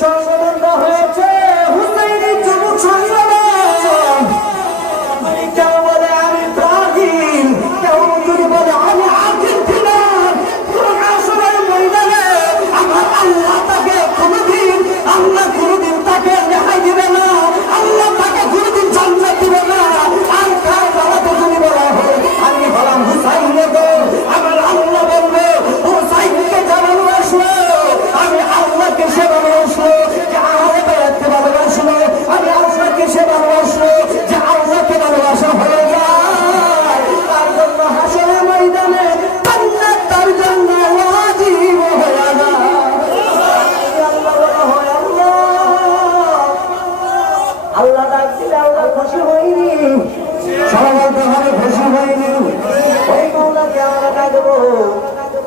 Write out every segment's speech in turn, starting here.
সংশোধন হয়েছে হুসাইনি যুবক সংগ্রাম। কেউ বলে আমি ব্রাজিল, কেউ যদি বলে আমি আর্জেন্টিনা। আসলের ময়দানে আমার আল্লাহ তাকে কোনোদিন তাকে রেহাই দিবে না, আল্লাহ তাকে কোনোদিন জান্নাত দিবে না। আর কার বাবাতে যদি বলা হয় আমি হলাম হুসাইন, আমার আল্লাহ বলবে হুসাইনকে জানানো আসলো, আমি আল্লাহকে সে ভালোবাসলো যে আহলে বাইতকে ভালোবাসলো, আমি আল্লাহকে সে ভালোবাসলো যে আল্লাহকে ভালোবাসা হয়ে যায়। তার জন্য হাসরের ময়দানে জান্নাত তার জন্য ওয়াজিব হয়ে যায়। আল্লাহ ডাক দিলে আল্লাহ খুশি হয়নি, সবাই বলতে হবে খুশি হয়নি। ওই মৌলাকে আমরা ডাকবো,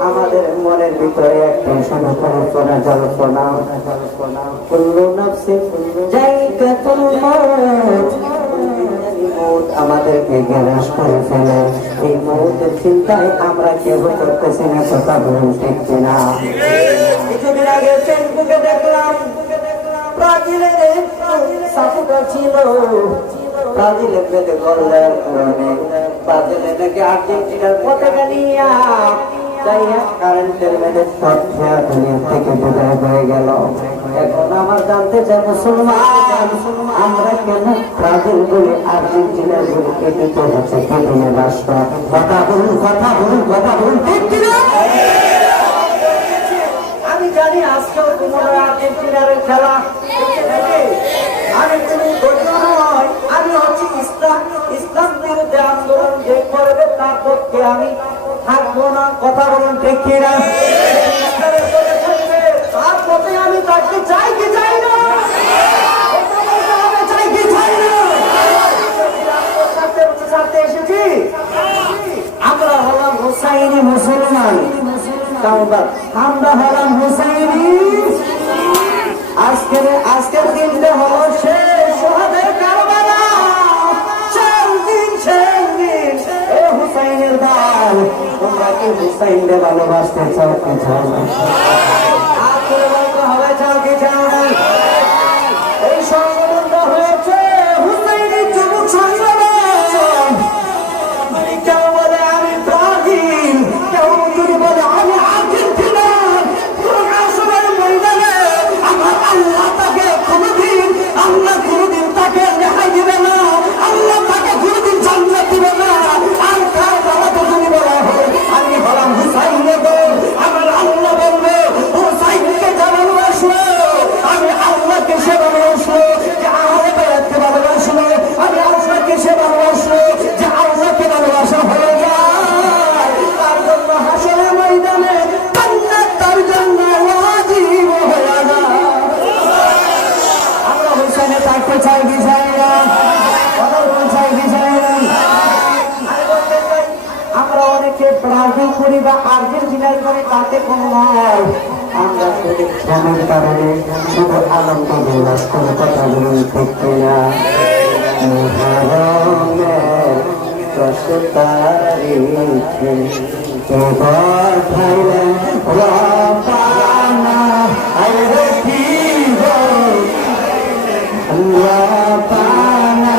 আমাদের মনের ভিতরে একটা শুধু কল্পনা জল্পনা, কুল্লু নাফসিন যায়কাতুল মউত, আমাদেরকে গ্রাস করে ফেলে। এই মৌতের চিন্তায় আমরা কেউ করতেছি না, কথা বলুন ঠিক কিনা? কিছুদিন আগে ফেসবুকে দেখলাম ব্রাজিলের সাপোর্টার ছিল, ব্রাজিলের পেতে করলেন ব্রাজিলের নাকি আর্জেন্টিনার পতাকা নিয়ে কারেন্টের মেরে সব দুনিয়া থেকে বিদায় হয়ে গেল। এখন আমার জানতে চাই মুসলমান, আমরা কেন ব্রাজিল বলি আর্জেন্টিনার বলি এদিকে হচ্ছে কেদিনের রাষ্ট্র? কথা বলুন, কথা বলুন, কথা বলুন, ঠিক কিনা? আমি জানি আজকেও তোমার আর্জেন্টিনার খেলা, আমি কোনো ধৈর্য নয়, আমি হচ্ছি ইসলাম বিরুদ্ধে আন্দোলন যে করবে তার পক্ষে আমি থাকবো না। কথা বলুন ঠিক কিনা? তার পথে আমি থাকতে চাই কি চাই না? চাই কি চাই না? এসেছি আমরা হলাম হুসাইনি মুসলমান, আমরা হলাম হুসাইনি। আজকের দিনটা হলো শেষ শহীদের কারবালা, এ হুসাইনের দল, তোমরা কি হুসাইনকে ভালোবাসতে চাও কি চাও না? আজকের বলতে হবে চাও কি চাও না? এই সংগঠনটা হয়েছে হুসাইনি যুবক সংগ্রাম। কেউ বলে আমি ব্রাজিল, কেউ যদি বলে আমি আর্জেন্টিনা। আসলের ময়দানে আমার আল্লাহ তাকে কোনোদিন তাকে রেহাই দিবে না, আল্লাহ তাকে কোনোদিন জান্নাত দিবে না। আর কার বাবাতে যদি বলা হয় আমি হলাম হুসাইন, আমার আল্লাহ বলবে হুসাইনকে জানানো আসলো, আমি আল্লাহকে সে ভালোবাসলো যে আহলে বাইতকে ভালোবাসলো, আমি আল্লাহকে সে ভালোবাসলো যে আল্লাহকে ভালোবাসা হয়ে যায়। তার জন্য হাসরের ময়দানে জান্নাত তার জন্য ওয়াজিব হয়ে যায়। আমরা হুসাইনে থাকতে চাই কি চাই না? কথা বলতে চাই কি চাই না? আমরা অনেকে ব্রাজিল করি বা আর্জেন্টিনার করে, তাতে কোনো নয়। আমরা শুধু শ্রমের কারণে শুধু আনন্দ বিলাস করে কথা বলুন ঠিক কিনা? মুহররমের 10 তারিখে এবার খাইলেন রবানা, আরে কি গো রবানা,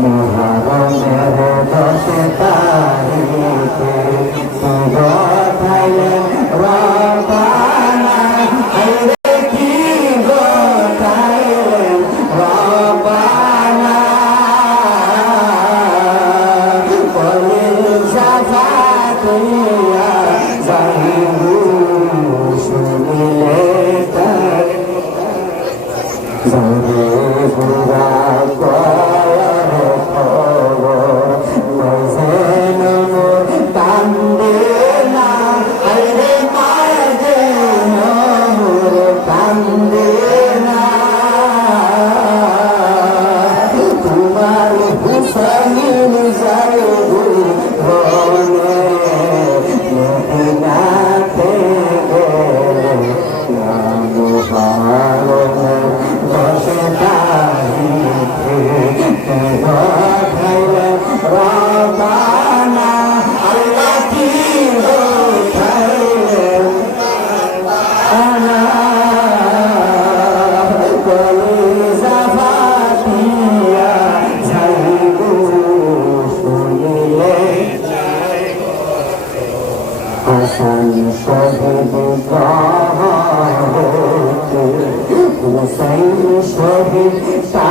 মুহররমের 10 তারিখে খাইলেন রবানা, আরে কি গো খাইলেন রবানা, বলিল সাফাতিয়া যাইবু শুনিলে তার জরে বুড়া কয়ার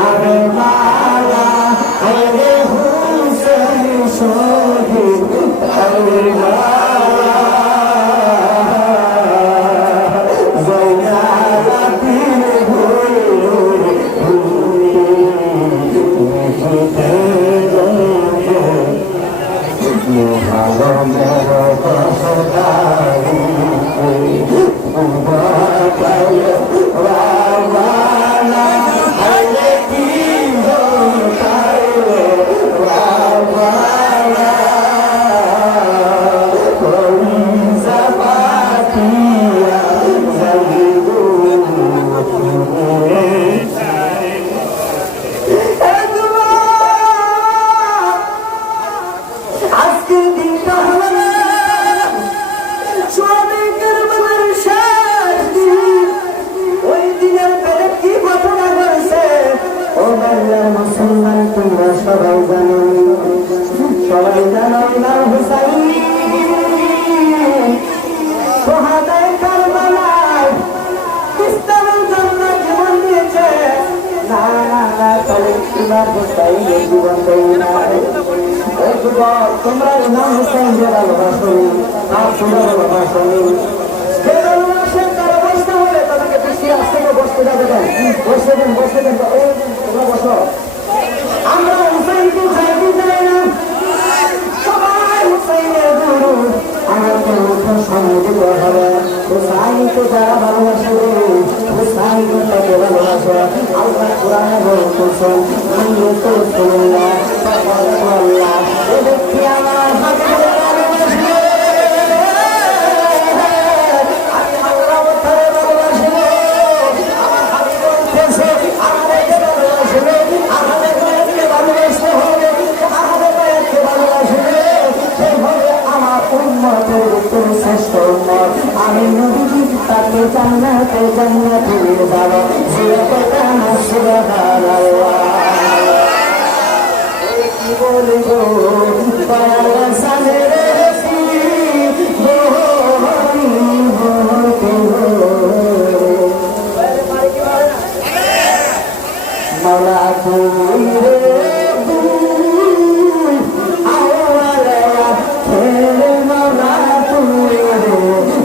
কারবালা আরে হুসেন শহীদ কারবালা জয়নালাদিন ভুল ভালো মেরো কসদারি রাবানা আরে কি হতারে রাবানা কোন জাবাতিয়া জাগিদু আজকের দিনটা হলো না শ্রমিকের মনের শেষ দিন। ওই দিনের পরে কি ঘটনা ঘটেছে ও বাংলার মুসলমান তোমরা সবাই জানো, সবাই জানো ইমাম হুসাইন শাহাদায়ে কারবালায় ইসলামের জন্য জীবন দিয়েছে। না না না তাহলে ইমাম হুসাইনের জীবন দেয় না। তোমরা ইমাম হুসাইনকে ভালোবাসো আর তোমরা ভালোবাসো যে ভালোবাসে তারা বসতে হবে, তাদেরকে বেশি আসতে বসতে যাবে কেন? বসে দেন তোমরা বসো। আমরা হুসাইনকে চাইতে চাই না, সবাই হুসাইনের গুরু। আমাকে মুখে সময় দিতে হবে। হুসাইনকে যারা ভালোবাসবে হুসাইনকে তাকে ভালোবাসে। আল্লাহ কোরআনে বলতেছেন আল্লাহ এ ব্যক্তি আমার হাবিবকে ভালোবাসবে, আমি আল্লাহ তাআলা ভালোবাসবো। আমার হাবিব বলতেছে আমাদেরকে ভালোবাসবে, আমাদের মায়েরকে ভালোবাসতে হবে, আমাদের মায়েরকে ভালোবাসবে। সেভাবে আমার উম্মতের ভিতর শ্রেষ্ঠ উম্মত আমি নবী তাকে জান্নাতে নিয়ে যাব। সুবহানাল্লাহ কি বলব দয়াল সানের মাওলা তুমি রে তুই আওয়ালা খেলে মাওলা তুমি রে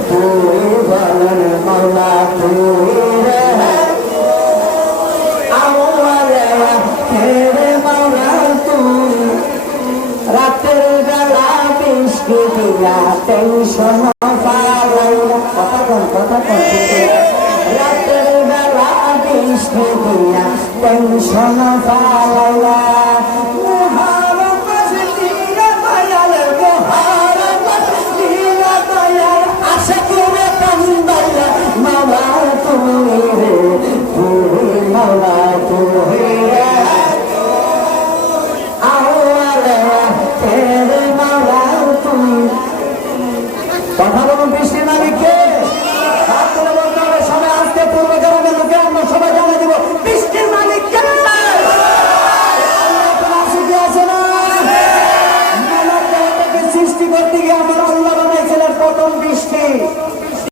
তুই বলেন মাওলা তুমি রে আওয়ালা খেলে মাওলা তুমি রাতের বেলা বৃষ্টি দিয়া টেনশন পালাইলা কথা কন রাতের বেলা বৃষ্টি দিয়া টেনশন পালাইলা